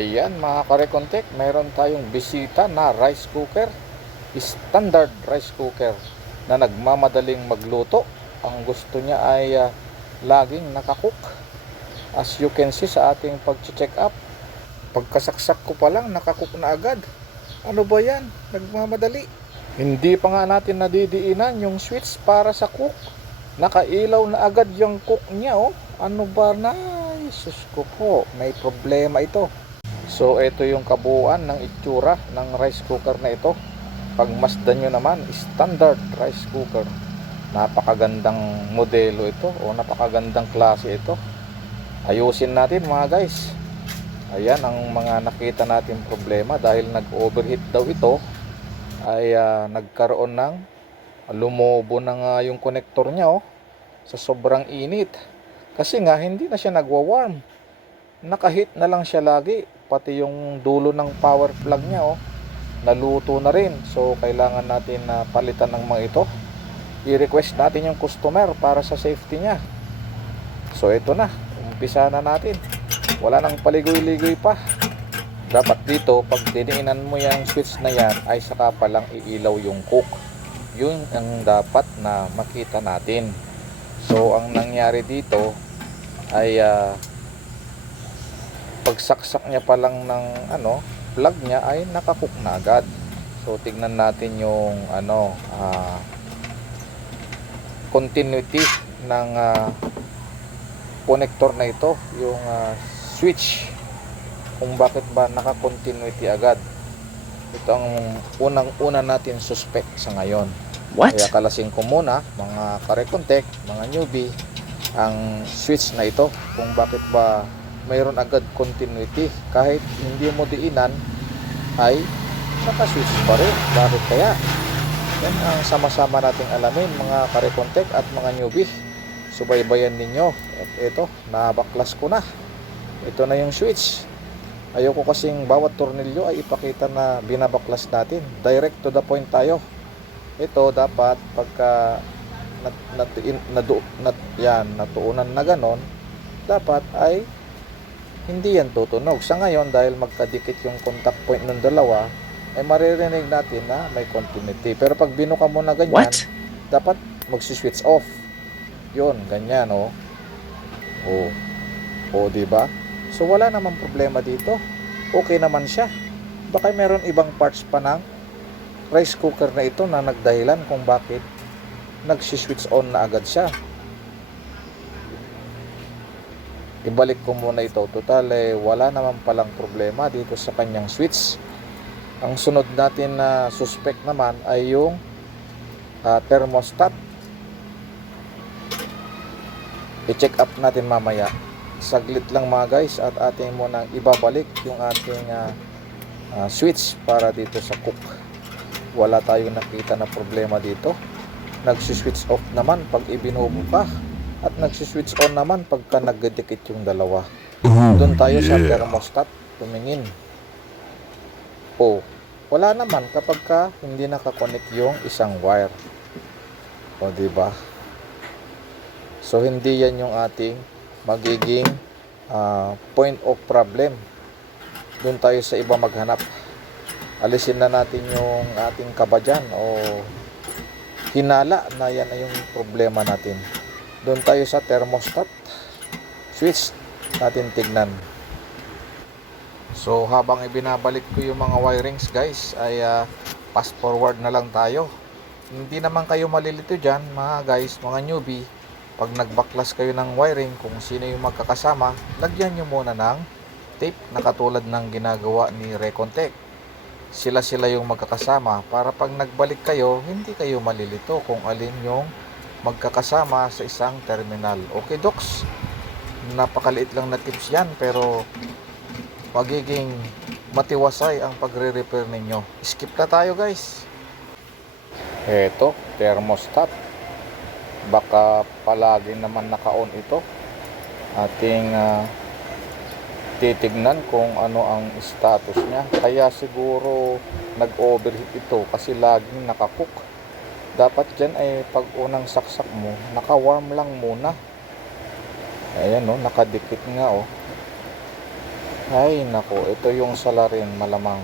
Ayan mga karekontek, mayroon tayong bisita na rice cooker, standard rice cooker na nagmamadaling magluto. Ang gusto niya ay laging nakakook. As you can see sa ating pag-check up, pagkasaksak ko pa lang nakakook na agad. Ano ba yan? Nagmamadali. Hindi pa nga natin nadidiinan yung switch para sa cook. Nakailaw na agad yung cook niya, oh. Ano ba na? Sus ko po, may problema ito. So ito yung kabuuan ng itsura ng rice cooker na ito. Pagmasdan nyo naman, standard rice cooker. Napakagandang modelo ito o napakagandang klase ito. Ayusin natin mga guys. Ayan ang mga nakita natin problema dahil nag-overheat daw ito ay nagkaroon ng lumobo na nga yung connector niya, oh, sa sobrang init. Kasi nga hindi na siya nagwa-warm. Nakahit na lang siya lagi. Pati yung dulo ng power plug niya, oh, naluto na rin. So kailangan natin na palitan ng mga ito. I-request natin yung customer para sa safety niya. So ito na, umpisa na natin. Wala nang paligoy-ligoy pa. Dapat dito pag diniinan mo yung switch na yan ay saka pa lang iilaw yung cook. Yun ang dapat na makita natin. So ang nangyari dito ay pagsaksak niya pa lang ng plug niya ay nakakook na agad. So tignan natin yung continuity ng connector na ito, yung switch, kung bakit ba naka-continuity agad. Ito ang unang-una natin suspect sa ngayon. What? Kaya kalasin ko muna mga karekontek, mga newbie, ang switch na ito, kung bakit ba mayroon agad continuity kahit hindi mo diinan ay naka-switch pa rin. Bakit kaya? Yan ang sama-sama nating alamin mga karekontek at mga newbie. Subaybayan ninyo. At ito, nabaklas ko na. Ito na yung switch. Ayoko kasing bawat tornilyo ay ipakita na binabaklas natin. Direct to the point tayo. Ito dapat pagka natuunan na ganon, dapat ay hindi yan tutunog. Sa ngayon, dahil magkadikit yung contact point ng dalawa, ay maririnig natin na may continuity. Pero pag binuka mo na ganyan, what? Dapat magsi-switch off. Yun, ganyan, oh. Diba? So wala namang problema dito. Okay naman siya. Baka meron ibang parts pa ng rice cooker na ito na nagdahilan kung bakit nagsi-switch on na agad siya. Ibalik ko muna ito. Total wala naman palang problema dito sa kanyang switch. Ang sunod natin na suspect naman ay yung thermostat. I-check up natin mamaya. Saglit lang mga guys at ating muna ibabalik yung ating switch para dito sa cook. Wala tayong nakita na problema dito. Nagsi-switch off naman pag ibinubo ka at nagsi-switch on naman pagka nagdidikit yung dalawa. Doon tayo sa thermostat tumingin. Wala naman kapag ka hindi nakakonect yung isang wire. Diba? So hindi yan yung ating magiging point of problem. Doon tayo sa iba maghanap. Alisin na natin yung ating kaba dyan o hinala na yan ay yung problema natin. Doon tayo sa thermostat switch natin tignan. So habang ibinabalik ko yung mga wirings guys ay fast forward na lang tayo. Hindi naman kayo malilito dyan mga guys, mga newbie. Pag nagbaklas kayo ng wiring, kung sino yung magkakasama, lagyan nyo muna ng tape na katulad ng ginagawa ni Recontech. Sila yung magkakasama para pag nagbalik kayo, hindi kayo malilito kung alin yung magkakasama sa isang terminal. Okay docs, napakaliit lang na tips yan pero magiging matiwasay ang pagre-repair ninyo. Skip na tayo guys. Eto, thermostat. Baka palagi naman naka-on ito. Ating titignan kung ano ang status niya. Kaya siguro nag-overheat ito kasi laging nakakook. Dapat dyan ay pag unang saksak mo, naka-warm lang muna. Ayan, nakadikit nga. Ay nako, ito yung salarin malamang.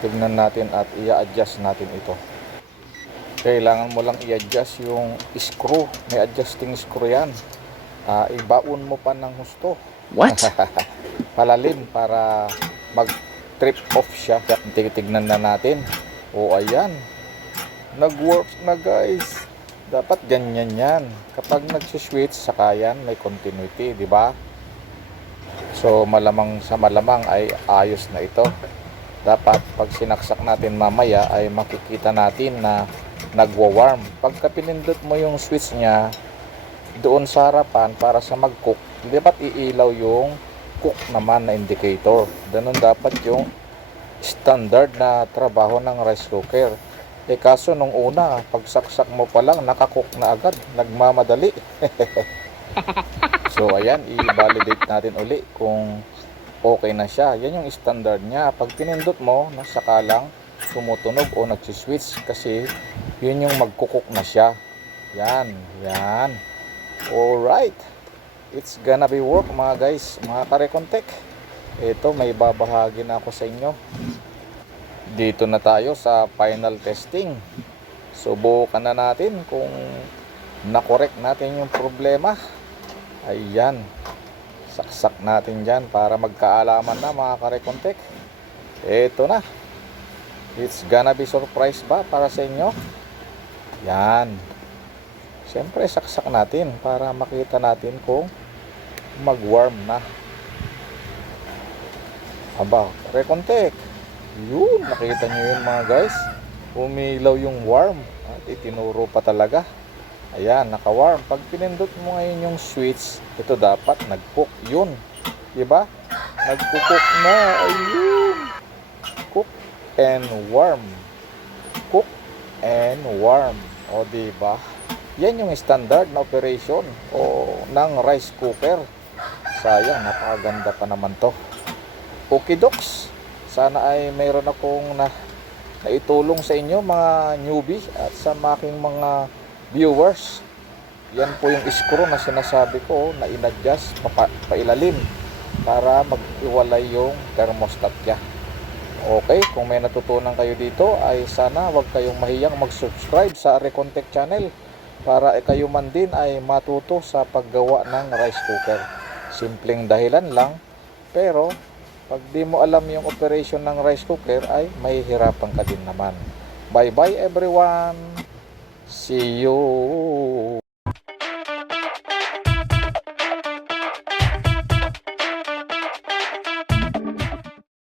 Tignan natin at i-adjust natin ito. Kailangan mo lang i-adjust yung screw. May adjusting screw yan. Ibaon mo pa ng husto. What? Palalim para mag trip off siya. Tignan na natin. O ayan, nag-work na guys. Dapat ganyan yan. Kapag nag-switch, saka yan may continuity, di ba? So malamang sa malamang ay ayos na ito. Dapat pag sinaksak natin mamaya ay makikita natin na nagwa-warm. Pagka pinindot mo yung switch niya doon sa harapan para sa mag-cook, dapat iilaw yung cook naman na indicator. Ganun dapat yung standard na trabaho ng rice cooker. Kaso nung una, pagsaksak mo pa lang, nakakook na agad. Nagmamadali. So ayan, i-validate natin uli kung okay na siya. Yan yung standard niya. Pag pinindot mo, saka lang tumutunog o nagsiswitch kasi yun yung magkukuk na siya. Yan, yan. Alright. It's gonna be work mga guys, mga karekontek. Ito, may babahagi na ako sa inyo. Dito na tayo sa final testing. Subukan na natin kung na-correct natin yung problema. Ayan. Saksak natin dyan para magkaalaman na mga karekontek. Ito na. It's gonna be surprise ba para sa inyo? Yan. Siyempre saksak natin para makita natin kung mag-warm na. Aba, karekontek. Yun, nakita nyo yun mga guys. Umilaw yung warm. At itinuro pa talaga. Ayan, naka-warm. Pag pinindot mo ngayon yung switch, ito dapat nag-cook. Yun. Diba? Nag-cook na. Ayun. Cook and warm. Cook and warm. O diba? Yan yung standard na operation o ng rice cooker. Sayang, napakaganda pa naman to. Okidoks. Sana ay mayroon akong naitulong sa inyo mga newbie at sa aking mga viewers. Yan po yung screw na sinasabi ko na in-adjust pailalim para mag-iwalay yung thermostat niya. Okay, kung may natutunan kayo dito ay sana wag kayong mahiyang mag-subscribe sa Recontek channel para kayo man din ay matuto sa paggawa ng rice cooker. Simpleng dahilan lang, pero pag di mo alam yung operation ng rice cooker ay mahihirapan ka din naman. Bye bye everyone. See you.